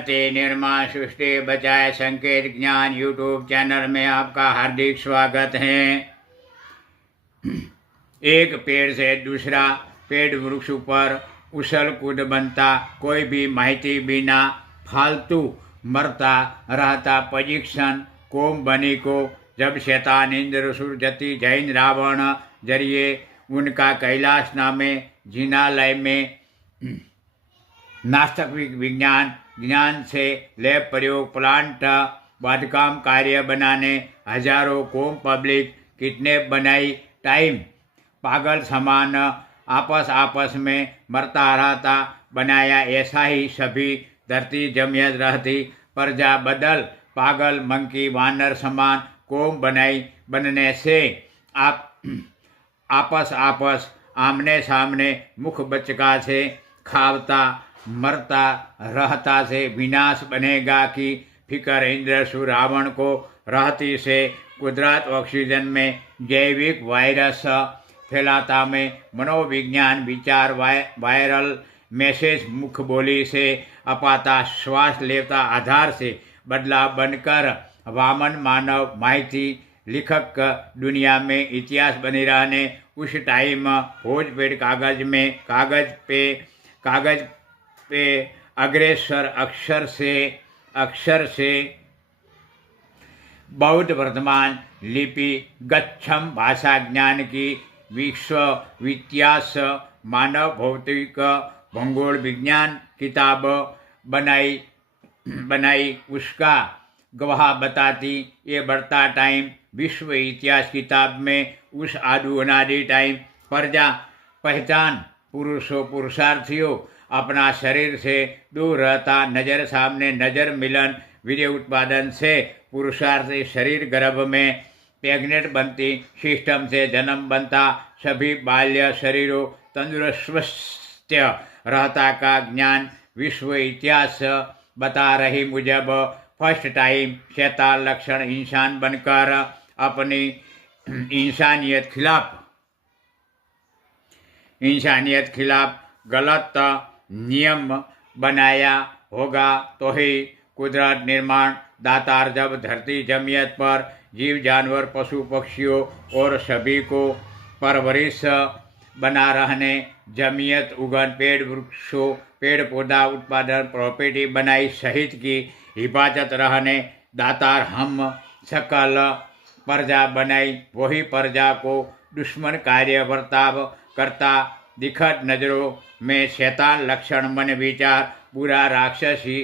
धरती निर्माण सृष्टि बचाए संकेत ज्ञान यूट्यूब चैनल में आपका हार्दिक स्वागत है। एक पेड़ से दूसरा पेड़ वृक्ष पर उछल कूद बनता, कोई भी माहिती बिना फालतू मरता रहता। परीक्षण कोम बनी को जब शैतान इंद्र सुर जति जैन रावण जरिए उनका कैलाश नामे जिनालय में नास्तिक विज्ञान ज्ञान से लैब प्रयोग प्लांट बांधकाम कार्य बनाने हजारों कौम पब्लिक किडनैप बनाई टाइम पागल समान आपस में मरता रहता बनाया। ऐसा ही सभी धरती जमियत रहती प्रजा बदल पागल मंकी वानर समान कौम बनाई बनने से आप आपस आमने सामने मुख बचका से खावता मरता रहता से विनाश बनेगा कि फिकर इंद्र सु रावण को रहती से कुदरत ऑक्सीजन में जैविक वायरस फैलाता में मनोविज्ञान विचार वायरल मैसेज मुख बोली से अपाता श्वास लेता आधार से बदला बनकर वामन मानव माहिती लिखक दुनिया में इतिहास बने रहने उस टाइम भोजपेट कागज पे अग्रेसर अक्षर से बौद्ध वर्तमान लिपि गच्छम भाषा ज्ञान की विश्व इतिहास मानव भौतिक भूगोल विज्ञान किताब बनाई उसका गवाह बताती। ये बढ़ता टाइम विश्व इतिहास किताब में उस आदि अनादि टाइम प्रजा पहचान पुरुषार्थियों अपना शरीर से दूर रहता नजर सामने नजर मिलन वीर्य उत्पादन से पुरुषार्थ शरीर गर्भ में प्रेग्नेंट बनती सिस्टम से जन्म बनता सभी बाल्य शरीरों तंदुरुस्त रहता का ज्ञान विश्व इतिहास बता रही मुजब फर्स्ट टाइम शैतान लक्षण इंसान बनकर अपनी इंसानियत खिलाफ गलत नियम बनाया होगा तो ही कुदरत निर्माण दातार जब धरती जमियत पर जीव जानवर पशु पक्षियों और सभी को परवरिश बना रहने जमियत उगन पेड़ वृक्षों पेड़ पौधा उत्पादन प्रॉपर्टी बनाई सहित की हिफाजत रहने दातार हम सकल प्रजा बनाई वही प्रजा को दुश्मन कार्य बर्ताव करता दिखत नजरों में शैतान लक्षण मन विचार बुरा राक्षसी